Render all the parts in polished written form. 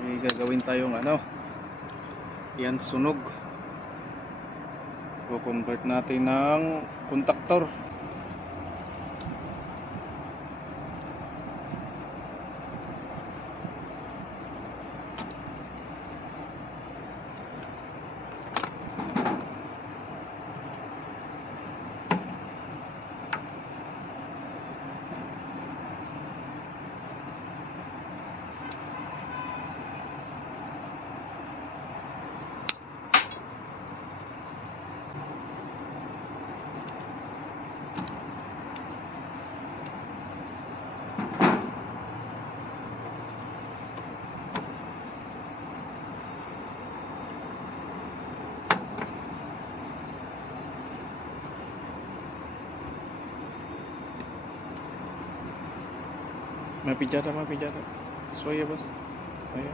may gagawin tayong yan, sunog. I-convert natin ng contactor. Mapijada. Soya bos. Ayo.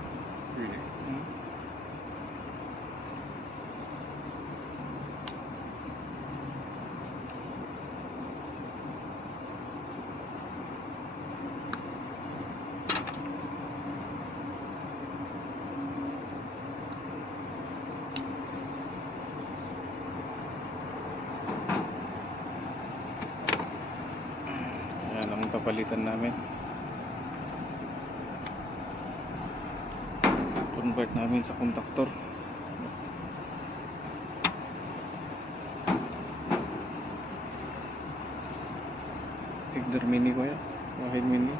Yan ang papalitan namin. Convert namin sa contactor. Igdar mini ko yan. Wahid mini.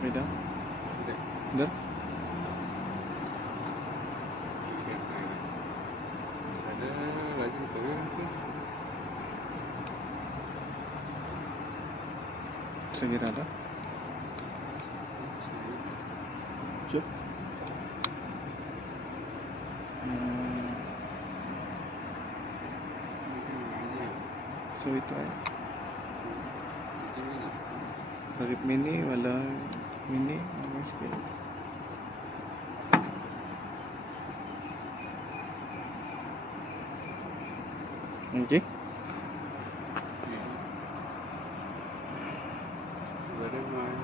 Okay daw? Dar? Ada lagi turun tu. Segera Cuk. So ito ay Tarif mini, wala mini, okay. Ada mai.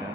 Ayan.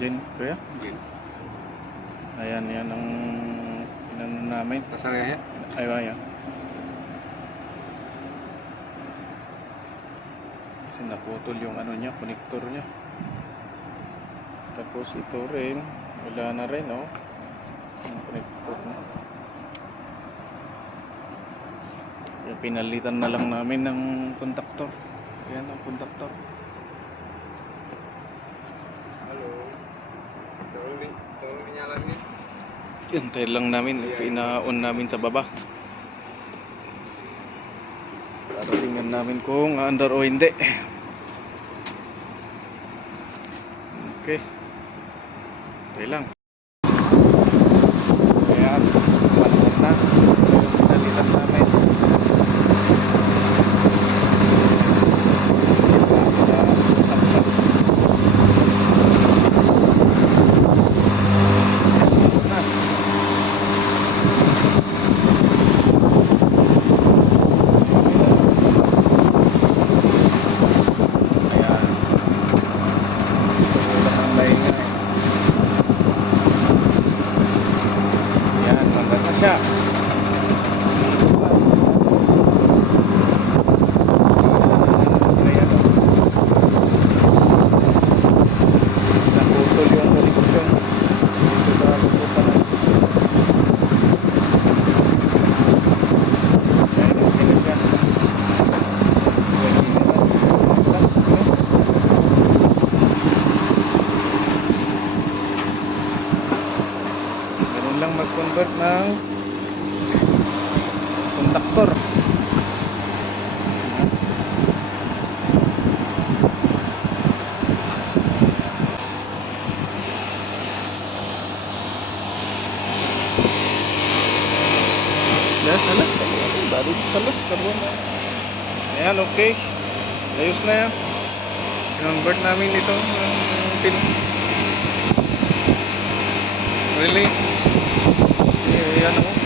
Jen, kuya? Gin. Ayan, yan ang inano namin. Pasal ya? Ayan. Kasi naputol yung niya, connector niya. Tapos ito rin, wala na rin, oh. Yung connector na. Kaya pinalitan na lang namin ng contactor. Ayan ang contactor. Tolong dinyalain. Hintay lang namin, pina-on namin sa baba. Para tingnan namin kung under o hindi. Okay. Hintay lang. Ayan, pantan na. Pinalitan namin. Ayan. Ito ang lain nga eh. convert ng conductor. Yan, talas. Balik talas. Karoon na. Ayan, okay. Ayos na yan. Convert namin ito. Really? Ayan ako.